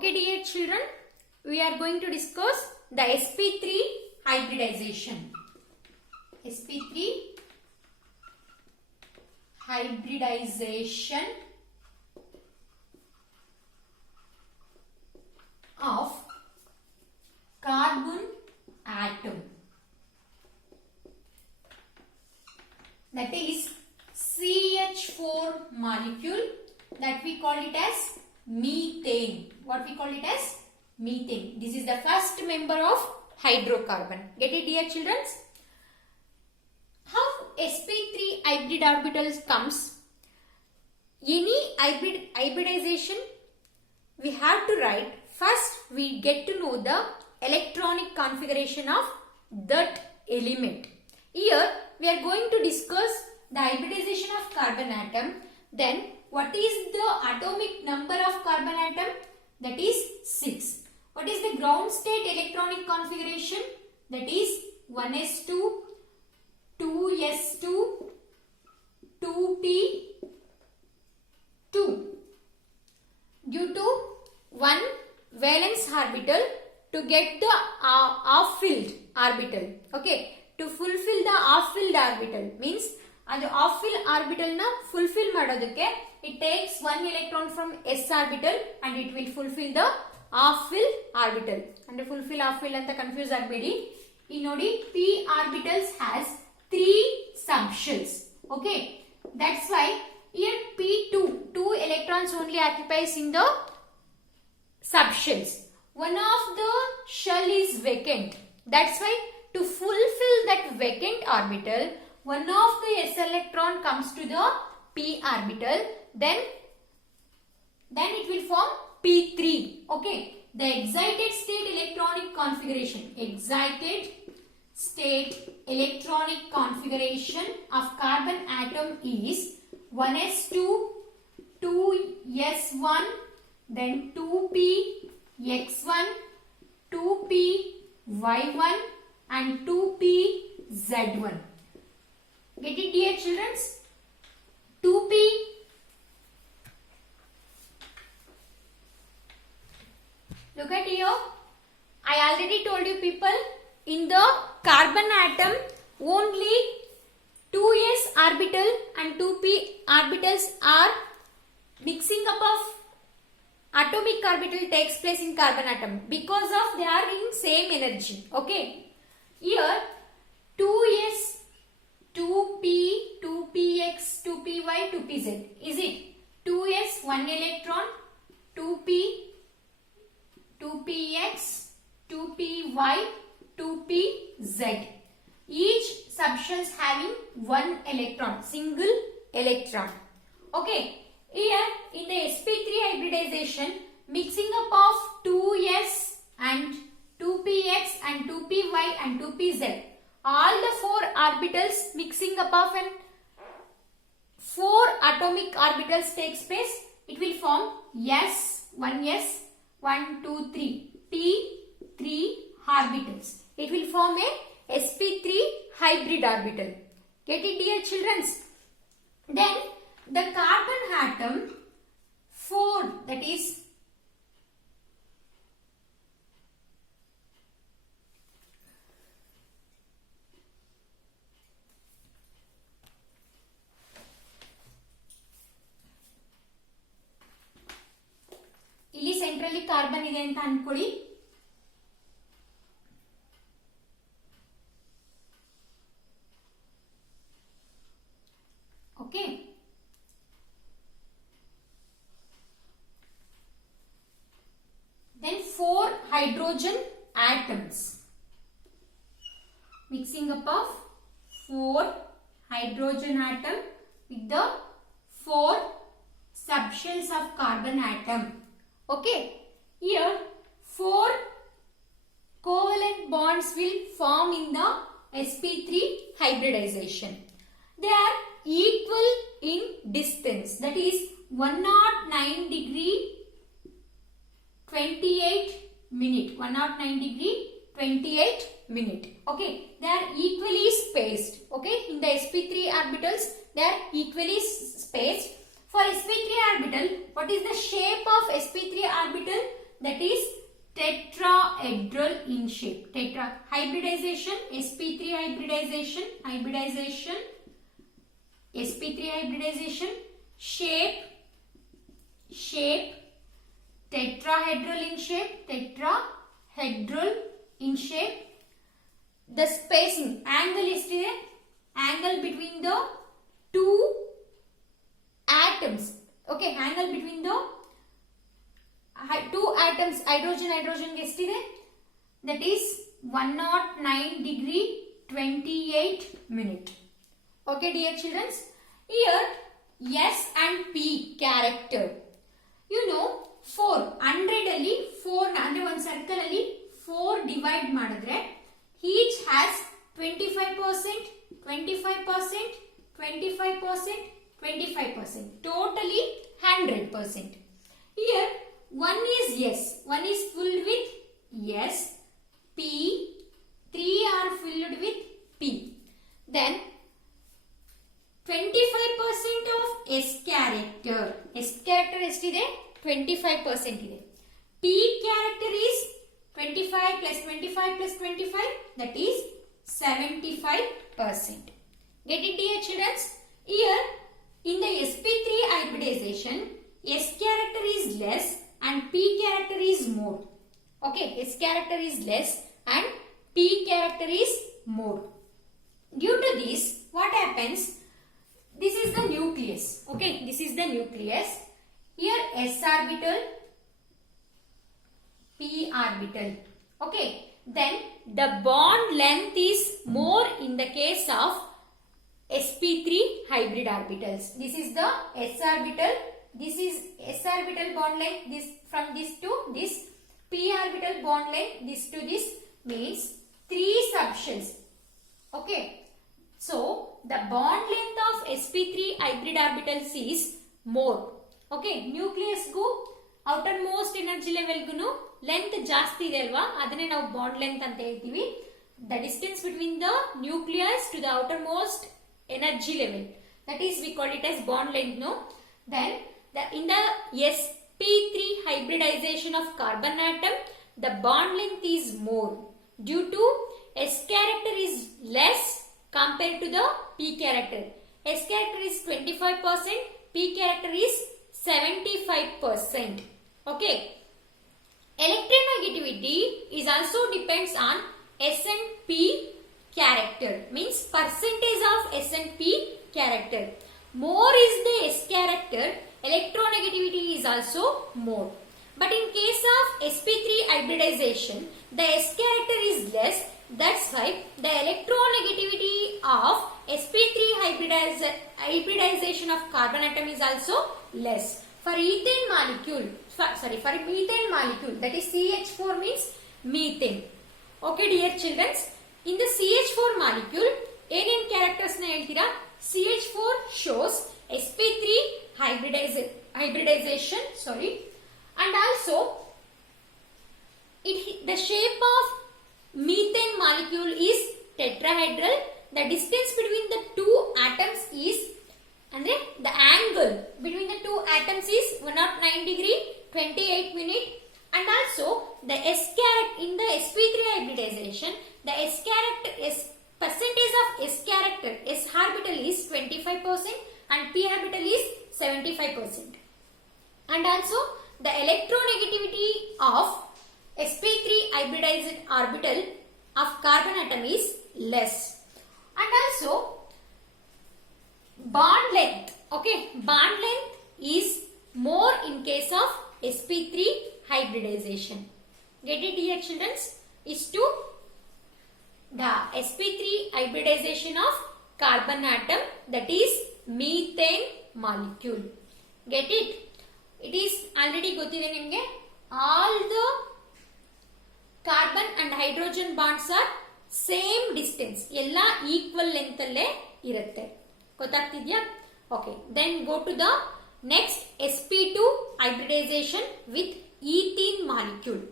Okay, dear children, we are going to discuss the sp3 hybridization. sp3 hybridization of carbon atom, that is CH4 molecule, that we call it as methane. What we call it as methane. This is the first member of hydrocarbon. Get it, dear children? How sp3 hybrid orbitals comes? Any hybridization we have to write. First we get to know the electronic configuration of that element. Here we are going to discuss the hybridization of carbon atom. Then what is the atomic number of carbon atom? That is 6. What is the ground state electronic configuration? That is 1s2, 2s2, 2p2. Due to one valence orbital to get the off-filled orbital. Okay, to fulfill the off-filled orbital means and the off-filled orbital na fulfill ಮಾಡೋದಕ್ಕೆ it takes one electron from s orbital and it will fulfill the off-filled orbital. And fulfill off-filled anta confuse ಆಗಬೇಡಿ. ಇಲ್ಲಿ ನೋಡಿ p orbitals has 3 subshells. Okay, that's why here p2 2 electrons only occupies in the subshells. One of the shell is vacant. That's why to fulfill that vacant orbital, one of the s electron comes to the p orbital, then it will form p3. Okay, the excited state electronic configuration, excited state electronic configuration of carbon atom is 1s2, 2s1, then 2px1, 2py1 and 2pz1. Get it, dear children? 2p look at here. I already told you people, in the carbon atom only 2s orbital and 2p orbitals are mixing up of atomic orbital takes place in carbon atom because of they are in same energy. Okay, here 2s, 2p, 2px, 2py, 2pz. Is it 2s 1 electron, 2p, 2px, 2py, 2pz. Each subshells having 1 electron, single electron. Okay, here in the sp3 hybridization, mixing up of 2s and 2px and 2py and 2pz. All the 4 orbitals mixing up of and 4 atomic orbitals takes place. It will form s, 1s, 1, 2, 3, p, 3 orbitals. It will form a sp3 hybrid orbital. Get it, dear children? Then the carbon atom 4, that is ಇಲ್ಲಿ ಸೆಂಟ್ರಲ್ಲಿ carbon ಇದೆ ಅಂತ ಅನ್ಕೊಳ್ಳಿ. Okay, then 4 hydrogen atoms, mixing up of 4 hydrogen atom with the 4 subshells of carbon atom. Okay, here 4 covalent bonds will form in the sp3 hybridization. They are equal in distance, that is 109 degree 28 minute, 109 degree 28 minute. Okay, they are equally spaced. Okay, in the sp3 orbitals they are equally spaced. For sp3 orbital, what is the shape of sp3 orbital? that is tetrahedral in shape. Tetra hybridization, sp3 hybridization, sp3 hybridization, shape, tetrahedral in shape, the spacing, angle is there, angle between the two atoms, okay, angle between the two atoms, hydrogen ಎಷ್ಟಿದೆ, that is 109 degree 28 minute. Okay dear children, here S and P character, you know 400 ಅಲ್ಲಿ 4 ಅಂದ್ರೆ ಒಂದು circle ಅಲ್ಲಿ 4 divide ಮಾಡಿದ್ರೆ each has 25%, 25%, 25%, 25%, totally 100%. Here one is S, one is filled with S, P, 3 are filled with P. Then 25% of S character ಎಷ್ಟಿದೆ 25% ಇದೆ. P character is 25 plus 25 plus 25, that is 75%. Get it dear children? Here in the sp3 hybridization, S character is less and P character is more. Okay, S character is less and P character is more. Due to this, what happens? This is the nucleus. Okay, this is the nucleus. Here S orbital, P orbital. Okay, then the bond length is more in the case of sp3 hybrid orbitals. This is the S orbital. This is S orbital bond length, this from this to this. P orbital bond length, this to this, means 3 subshells. Okay, so the bond length of sp3 hybrid orbitals is more. Okay, nucleus gu outermost energy level guno length ಜಾಸ್ತಿ ಇದೆ ಅಲ್ವಾ, ಅದನ್ನೇ ನಾವು bond length ಅಂತ ಹೇಳ್ತೀವಿ. The distance between the nucleus to the outermost energy level, that is we call it as bond length, no? Then in the sp3 hybridization of carbon atom, the bond length is more due to S character is less compared to the P character. S character is 25%, P character is 75%. Okay. Electronegativity is also depends on S and P character, means percentage of S and P character. More is the S character, electronegativity is also more. But in case of sp3 hybridization, the S character is less. That's why the electronegativity of sp3 hybridization of carbon atom is also less. For ethane molecule, for methane molecule, that is CH4 means methane. Okay dear children, in the CH4 molecule, ಏನೇನ್ characters ನ ಹೇಳ್ತೀರಾ? CH4 shows sp3 hybridization, and also the shape of methane molecule is tetrahedral. The distance between the two atoms is, and then the angle between the two atoms is 109 degree 28 minute. And also the S character in the sp3 hybridization, the S character is percentage of S character, S orbital is 25% and P orbital is 75%. And also the electronegativity of sp3 hybridized orbital of carbon atom is less. And also bond length, okay, bond length is more in case of sp3 hybridization. Get it dear children? Is to the sp3 hybridization of carbon atom, that is methane molecule. Get it? It is already ಗೊತ್ತಿದೆ ನಿಮಗೆ. All the carbon and hydrogen bonds are same distance, ಎಲ್ಲ equal length ಅಲ್ಲೇ ಇರುತ್ತೆ. ಗೊತ್ತಾಗ್ತಿದ್ಯಾ? Okay, then go to the next sp2 hybridization with ethene molecule.